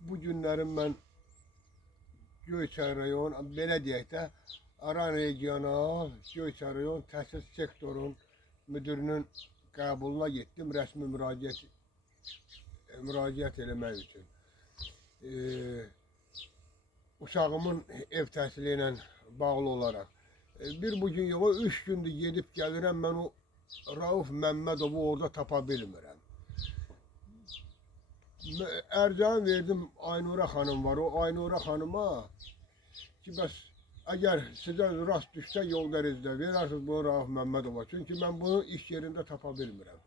bu günlərim mən Göyçay rayon, belə deyək də, Aran regional Göyçay rayon təhsil sektorun müdürünün qəbuluna getdim rəsmi müraciət eləmək üçün. Uşağımın ev təhsili ilə bağlı olaraq. Bir bugün yox, 3 gündür gedib gəlirəm, mən o Rauf Məmmədovu orada tapa bilmirəm. Ərcan verdim, Aynura xanım var, o Aynura xanıma ki, bəs əgər sizə rast düşsə yol dərəcədə verərsiniz bunu Rauf Məmmədova. Çünki mən bunu iş yerində tapa bilmirəm.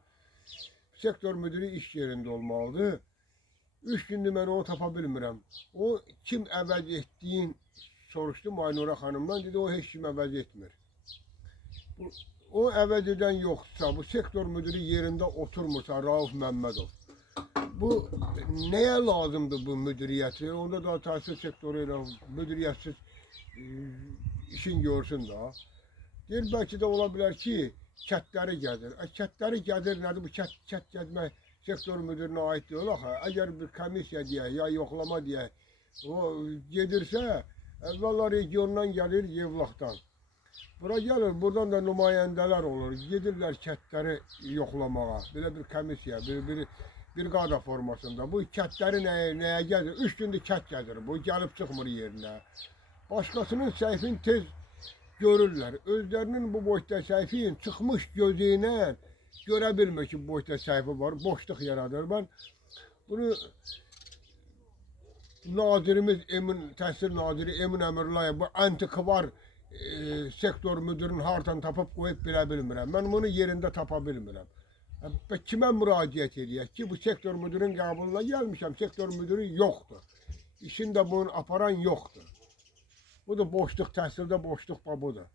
Sektor müdürü iş yerində olmalıdır. 3 gündür mən onu tapa bilmirəm. O kim əvəz etdiyin soruşdum Aynura xanımdan, dedi o heç kim əvəz etmir. O əvəz edən yoxsa, bu sektor müdürü yerində oturmursa Rauf Məmmədov. Bu nəyə lazımdır bu müdiriyyəti? Onda da təhsil sektoru ilə müdiriyyətsiz işin görsün da. Deyir, bəlkə də ola bilər ki, kətləri gəzir. Kətləri gəzir nədir? Bu kət gəzmək sektor müdürünə aid deyil axı. Əgər bir komissiya deyək, ya yoxlama deyək, o gedirsə, əvvəla regiondan gəlir, Yevlaxdan. Bura gəlir, buradan da nümayəndələr olur. Gedirlər kətləri yoxlamağa. Belə bir komissiya, bir qada formasında. Bu kətləri nəyə gəzir? 3 gündür kət gəzir. Bu gəlib çıxmır yerinə. Başqasının səhvini tez görürlər. Özlərinin bu boyda səhvini çıxmış gözü ilə görə bilmir ki, bu boyda səhvi var. Boşluq yaradır. Ben bunu nazirimiz təhsil naziri Emin Əmirliyev bu antikvar sektor müdürünün hardan tapıb qoyub bilə bilmirəm. Mən bunu yerində tapa bilmirəm. Kimə müraciət edək ki, bu sektor müdürünün qəbuluna gəlmişəm, sektor müdürü yoxdur. İşini də bunun aparan yoxdur. Bu da boşluq, təhsildə boşluq budur.